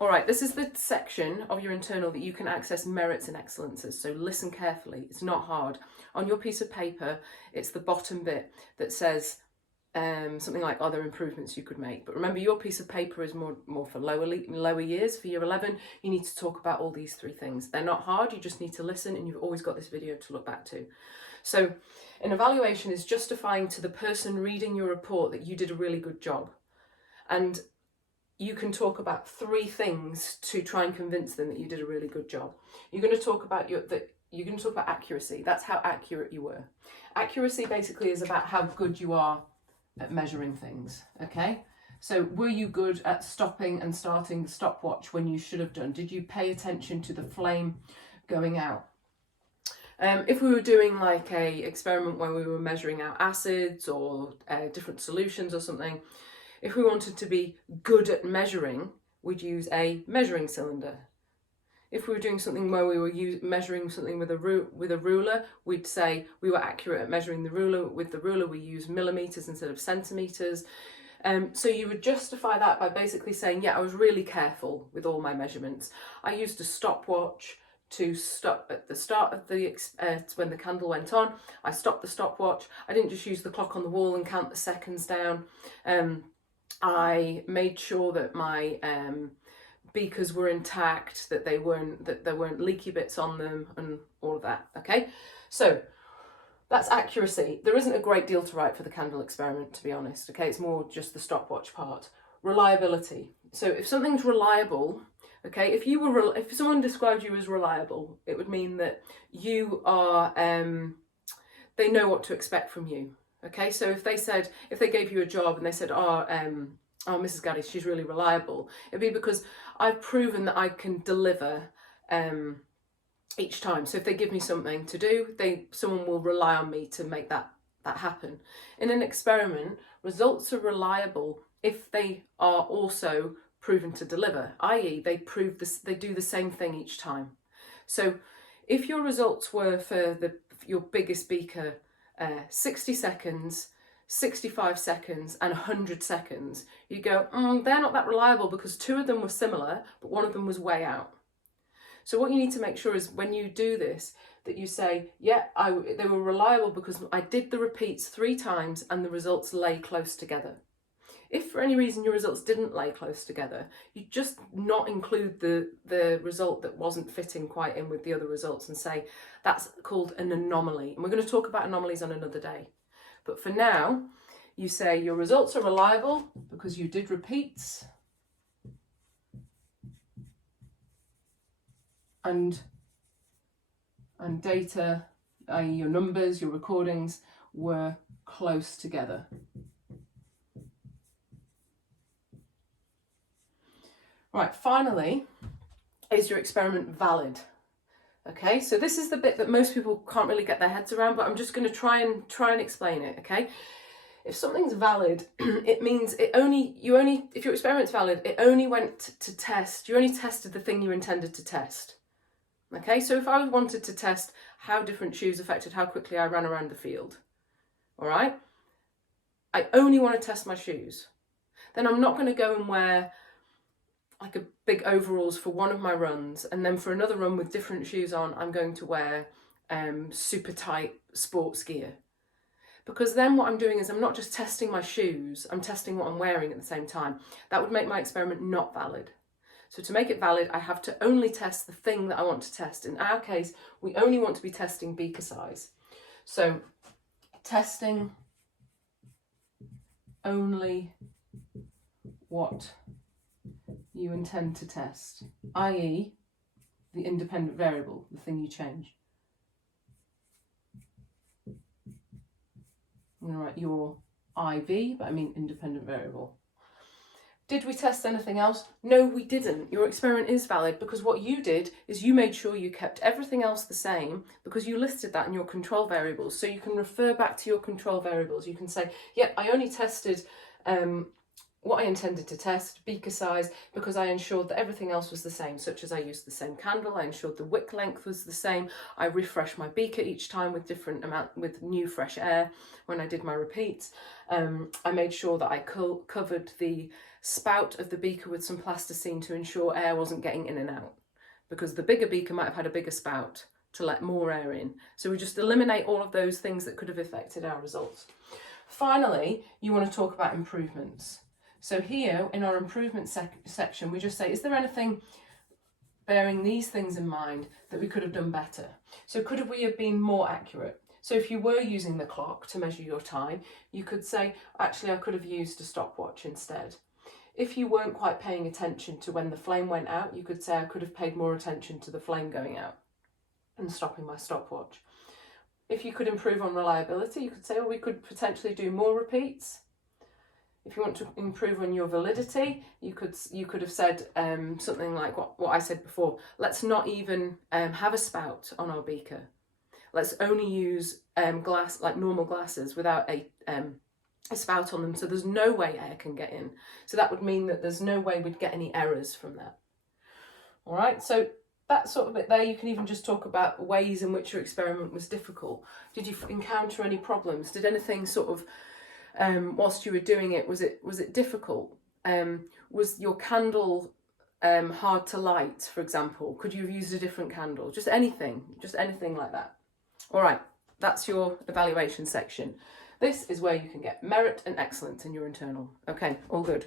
All right, this is the section of your internal that you can access merits and excellences. So listen carefully. It's not hard. On your piece of paper, it's the bottom bit that says something like, are there improvements you could make? But remember, your piece of paper is more for lower years. For year 11, you need to talk about all these three things. They're not hard. You just need to listen, and you've always got this video to look back to. So an evaluation is justifying to the person reading your report that you did a really good job. And you can talk about three things to try and convince them that you did a really good job. You're going to talk about accuracy. That's how accurate you were. Accuracy basically is about how good you are at measuring things, okay? So were you good at stopping and starting the stopwatch when you should have done? Did you pay attention to the flame going out? If we were doing like a experiment where we were measuring out acids or different solutions or something, if we wanted to be good at measuring, we'd use a measuring cylinder. If we were doing something where we were measuring something with a ruler, we'd say we were accurate at measuring the ruler. With the ruler, we use millimeters instead of centimeters. So you would justify that by basically saying, yeah, I was really careful with all my measurements. I used a stopwatch to stop at the start of the when the candle went on. I stopped the stopwatch. I didn't just use the clock on the wall and count the seconds down. I made sure that my beakers were intact, that there weren't leaky bits on them, and all of that. Okay, so that's accuracy. There isn't a great deal to write for the candle experiment, to be honest. Okay, it's more just the stopwatch part. Reliability. So if something's reliable, okay, if someone described you as reliable, it would mean that you are they know what to expect from you. Okay, so if they gave you a job and they said, oh, Mrs. Gaddy, she's really reliable, it'd be because I've proven that I can deliver each time. So if they give me something to do, someone will rely on me to make that happen. In an experiment, results are reliable if they are also proven to deliver, i.e. they do the same thing each time. So if your results were for your biggest beaker 60 seconds, 65 seconds and 100 seconds, you go, they're not that reliable because two of them were similar, but one of them was way out. So what you need to make sure is when you do this, that you say, yeah, they were reliable because I did the repeats 3 times and the results lay close together. If for any reason your results didn't lay close together, you just not include the result that wasn't fitting quite in with the other results and say that's called an anomaly. And we're going to talk about anomalies on another day. But for now, you say your results are reliable because you did repeats and data, i.e. your numbers, your recordings, were close together. Right, finally, is your experiment valid? Okay, so this is the bit that most people can't really get their heads around, but I'm just going to try and explain it, okay? If something's valid, it means if your experiment's valid, it only went to test, you only tested the thing you intended to test. Okay, so if I wanted to test how different shoes affected how quickly I ran around the field, all right, I only want to test my shoes. Then I'm not going to go and wear like a big overalls for one of my runs, and then for another run with different shoes on, I'm going to wear super tight sports gear. Because then what I'm doing is I'm not just testing my shoes, I'm testing what I'm wearing at the same time. That would make my experiment not valid. So to make it valid, I have to only test the thing that I want to test. In our case, we only want to be testing beaker size. So testing only what you intend to test, i.e. the independent variable, the thing you change. I'm going to write your IV, but I mean independent variable. Did we test anything else? No, we didn't. Your experiment is valid because what you did is you made sure you kept everything else the same because you listed that in your control variables. So you can refer back to your control variables. You can say, yeah, I only tested what I intended to test, beaker size, because I ensured that everything else was the same, such as I used the same candle, I ensured the wick length was the same, I refreshed my beaker each time with with new fresh air when I did my repeats. I made sure that I covered the spout of the beaker with some plasticine to ensure air wasn't getting in and out, because the bigger beaker might have had a bigger spout to let more air in. So we just eliminate all of those things that could have affected our results. Finally, you want to talk about improvements. So here in our improvement section, we just say, is there anything bearing these things in mind that we could have done better? So could we have been more accurate? So if you were using the clock to measure your time, you could say, actually, I could have used a stopwatch instead. If you weren't quite paying attention to when the flame went out, you could say, I could have paid more attention to the flame going out and stopping my stopwatch. If you could improve on reliability, you could say, well, we could potentially do more repeats. If you want to improve on your validity, you could have said something like what I said before. Let's not even have a spout on our beaker. Let's only use glass, like normal glasses, without a spout on them, so there's no way air can get in. So that would mean that there's no way we'd get any errors from that. All right, so that sort of bit there. You can even just talk about ways in which your experiment was difficult. Did you encounter any problems? Did anything sort of, whilst you were doing it, was it difficult? Was your candle hard to light, for example? Could you have used a different candle? Just anything like that. All right, that's your evaluation section. This is where you can get merit and excellence in your internal. Okay, all good.